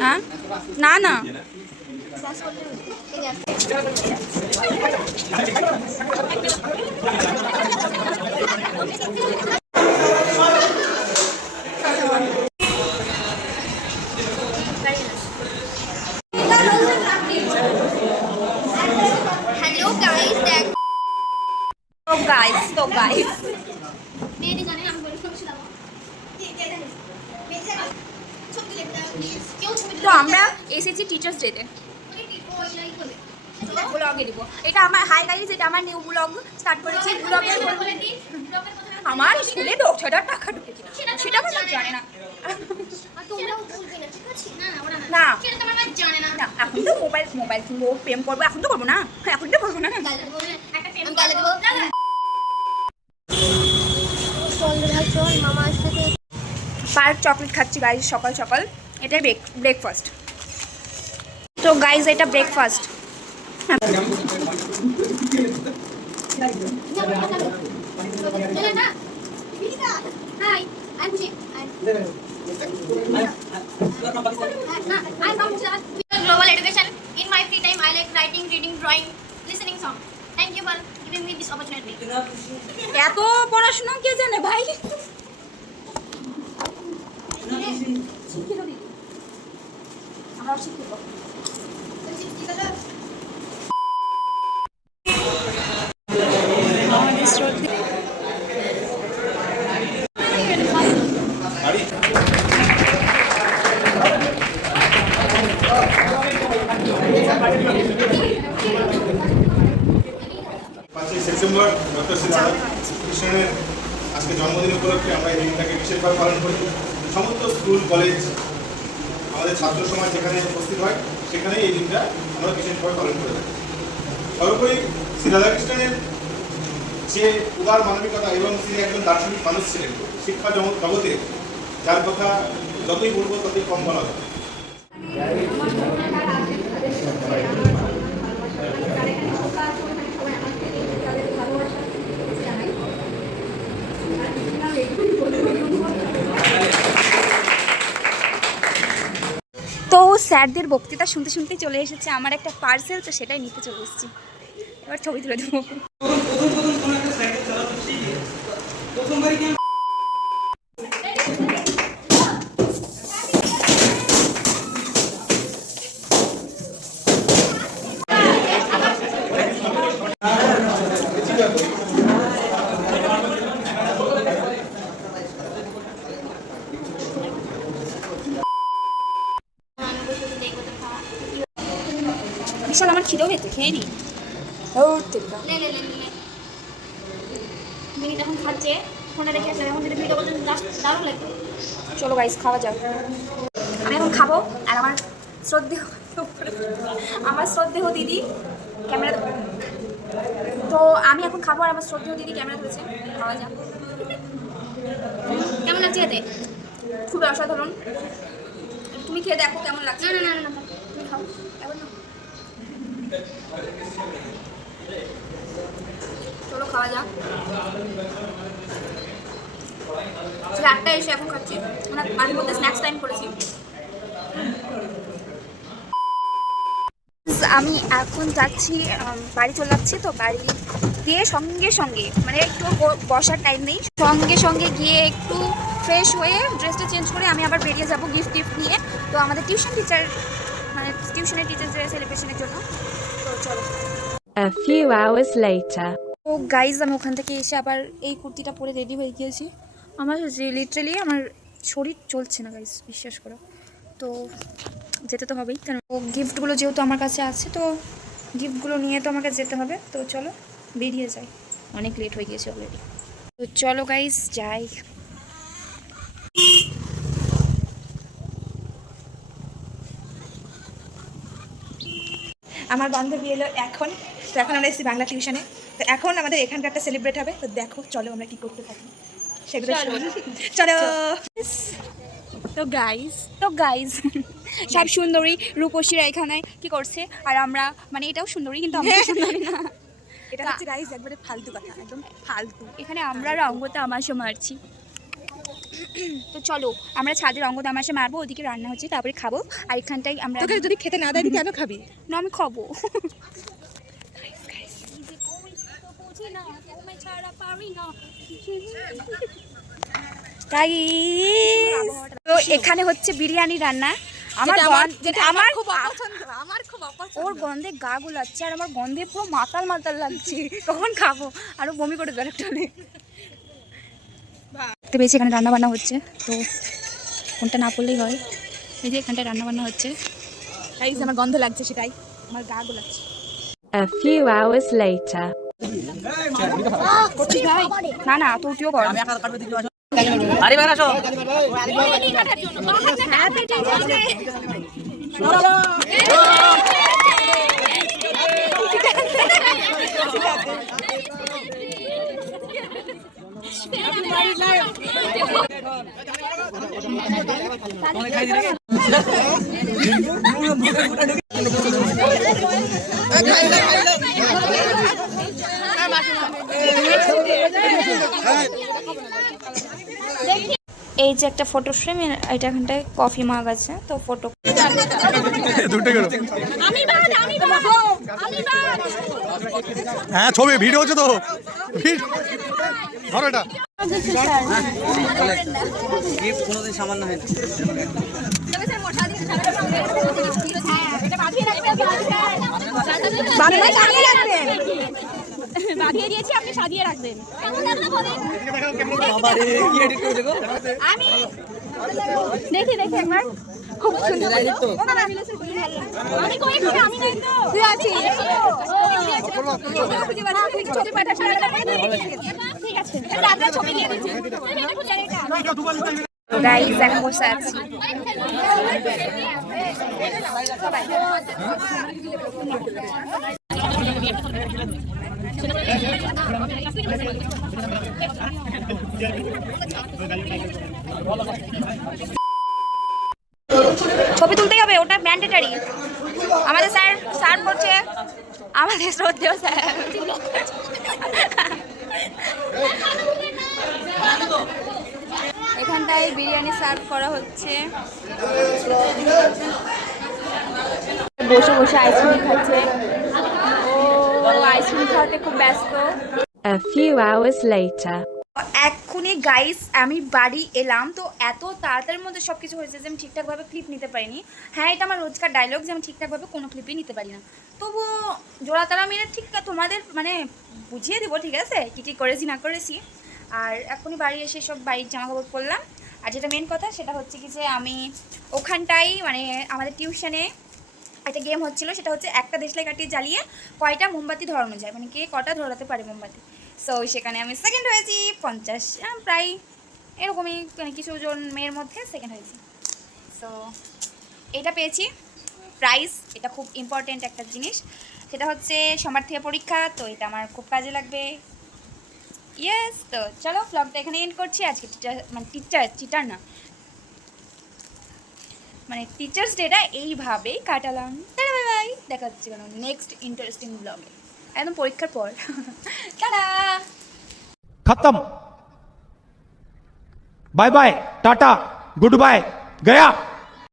হ্যাঁ না না তো গাইস তো আমরা এসেছি টিচার্স ডেতে ব্লগে দিব এটা আমার হাই গাইস এটা আমার নিউ ব্লগ স্টার্ট করেছি ব্লগের আমার স্কুলে 10,000 টাকা ঢুকেছে সেটা আমি জানি না না এখন তো মোবাইল কিনবো প্রেম করবো এখন তো করবো না এখন তো করবো না পার্ক চকলেট খাচ্ছি গাইজ সকাল সকাল এটাই ব্রেকফাস্ট তো গাইজ এটা breakfast Global education. In my free time, I like writing, reading, drawing, listening song. Thank you for giving me this opportunity. এত পড়াশোনা কে জানে ভাই সেপ্টেম্বর ডক্টর শ্রী রাধাকৃষ্ণনের আজকে জন্মদিন উপলক্ষে আমরা এই দিনটাকে বিশেষভাবে পালন করি সমস্ত স্কুল কলেজ আমাদের ছাত্র সমাজ যেখানে উপস্থিত হয় সেখানে এই দিনটা আমরা বিশেষভাবে পালন করে থাকি সর্বোপরি শ্রী রাধাকৃষ্ণনের যে উদার মানবিকতা এবং তিনি একজন দার্শনিক মানুষ ছিলেন শিক্ষা জগতে যার কথা যতই বলবো ততই কম বলা হবে তো স্যারদের বক্তৃতা শুনতে শুনতে চলে এসেছে আমার একটা পার্সেল তো সেটাই নিতে চলে এসেছি এবার ছবি তুলে দেবো বিশাল আমার খিদেও পেতে খেয়ে নি মিনিট এখন খাচ্ছে ফোনে রেখে আসলে এখন যদি ভিডিও করতে দারুণ লাগবে চলো গাইস খাওয়া যাক আমি এখন খাবো আর আমার শ্রদ্ধেয় দিদি ক্যামেরা তো আমি এখন খাবো আর আমার শ্রদ্ধেয় দিদি ক্যামেরা ধরেছে খাওয়া যাক কেমন লাগছে এতে খুবই অসাধারণ তুমি খেয়ে দেখো কেমন লাগছে না না না না তুমি খাও এখন না চলো খাওয়া যাক 8টায় এসে এখন খাচ্ছি মানে মাঝে মধ্যে স্ন্যাক্স টাইম করেছি আমি এখন যাচ্ছি বাড়ি চলে যাচ্ছি তো বাড়ি দিয়ে সঙ্গে সঙ্গে মানে একটু বসার টাইম নেই সঙ্গে সঙ্গে গিয়ে একটু ফ্রেশ হয়ে ড্রেসটা চেঞ্জ করে আমি আবার বেরিয়ে যাব গিফট নিয়ে তো আমাদের টিউশন টিচার মানে টিউশনের টিচারদের সেলিব্রেশনের জন্য তো চলো A few hours later. তো গাইজ আমি ওখান থেকে এসে আবার এই কুর্তিটা পরে রেডি হয়ে গিয়েছি আমার লিটারালি আমার শরীর চলছে না গাইজ বিশ্বাস করো তো যেতে তো হবেই কারণ গিফটগুলো যেহেতু আমার কাছে আছে তো গিফটগুলো নিয়ে তো আমাকে যেতে হবে তো চলো বেরিয়ে যাই অনেক লেট হয়ে গিয়েছে অলরেডি তো চলো গাইজ যাই আমার বান্ধবী এলো এখন তো এখন আমরা এসেছি বাংলা টিউশনে তো এখন আমাদের এখানকার একটা সেলিব্রেট হবে তো দেখো চলো আমরা কি করতে থাকি সেগুলো চলো তো গাইজ সব সুন্দরী রূপসীরা এখানে কি করছে আর আমরা মানে এটাও সুন্দরী কিন্তু আমরা সুন্দরী না এটা হচ্ছে গাইজ একবারে ফালতু কথা একদম ফালতু এখানে আমরা রঙ্গতে আমাশো মারছি তো চলো আমরা ছাদের অঙ্গ তামাশা মারবো, ওদিকে রান্না হচ্ছে, তারপরে খাবো। আর এখানটাই আমরা তোকে যদি খেতে না দেয় কেন খাবি? না আমি খাবো। তো এখানে হচ্ছে বিরিয়ানি রান্না। আমার ওর গন্ধে গা গুলাচ্ছে আর আমার গন্ধে পুরো মাতাল মাতাল লাগছে, কখন খাবো, আরো বমি করে দেয় একটা। দেখতে পেয়েছি এখানে রান্না বান্না হচ্ছে, তো কোনটা না পড়লেই হয়। এই যে এখানটায় রান্না বান্না হচ্ছে, আমার গন্ধ লাগছে, সেটাই আমার গা গুলাচ্ছে। A few hours later. করছিস ভাই? না না তুইও কর। আরে ভাই আসো। এই যে একটা ফটো ফ্রেম, এটা এখানটায় কফি মাগ আছে, তো ফটো হ্যাঁ ছবি ভিডিও হচ্ছে তো, ধরো এটা। গিফট কোনোদিন সামান্য হয় না। বাঁধিয়ে দিয়েছি, আপনি সাজিয়ে রাখবেন। আমি দেখি একবার খুব সুন্দর। আমি কই খাবে? আমি নাই তো, তুই আছিস। ঠিক আছে, রাতে ছবি দিয়ে দিচ্ছি। গাইস এখন বসে আছি। ছবি তুলতেই হবে, ওটা ম্যান্ডেটারি। আমাদের স্যার করছে, আমাদের শ্রদ্ধেয় স্যার। এখানটায় বিরিয়ানি সার্ভ করা হচ্ছে, বসে বসে আইসক্রিম খাচ্ছে। ও আইসক্রিম খাওয়াতে খুব ব্যস্ত। A few hours later. এক্ষুনি গাইস আমি বাড়ি এলাম, তো এত তাড়াতাড়ির মধ্যে সব কিছু হয়েছে যে আমি ঠিকঠাকভাবে ক্লিপ নিতে পারিনি। হ্যাঁ এটা আমার রোজকার ডায়লগ যে আমি ঠিকঠাকভাবে কোনো ক্লিপই নিতে পারি না, তবুও জোড়া তারা মেরে ঠিক তোমাদের মানে বুঝিয়ে দেবো, ঠিক আছে কী কী করেছি না করেছি। আর এখনই বাড়ি এসে সব বাড়ির জামাকাপড় পরলাম। আর যেটা মেন কথা সেটা হচ্ছে কি যে আমি ওখানটাই মানে আমাদের টিউশনে একটা গেম হচ্ছিলো, সেটা হচ্ছে একটা দেশলাই কাটিয়ে জ্বালিয়ে কয়টা মোমবাতি ধরানো যায়, মানে কে কটা ধরাতে পারে মোমবাতি। সো সেখানে আমি সেকেন্ড হয়েছি, 50 প্রায় এরকমই মানে কিছু জন মেয়ের মধ্যে সেকেন্ড হয়েছি। সো এটা পেয়েছি প্রাইজ, এটা খুব ইম্পর্টেন্ট একটা জিনিস। সেটা হচ্ছে সোমবার থেকে পরীক্ষা, তো এটা আমার খুব কাজে লাগবে। ইয়েস, তো চলো ব্লগটা এখানে এন্ড করছি। আজকে চিটার না মানে টিচার্স ডেটা এইভাবেই কাটালাম। টাটা বাই বাই, দেখা হচ্ছে কেন নেক্সট ইন্টারেস্টিং ব্লগে, একদম পরীক্ষার পর। টাটা, खत्म, bye bye, tata, goodbye, गया।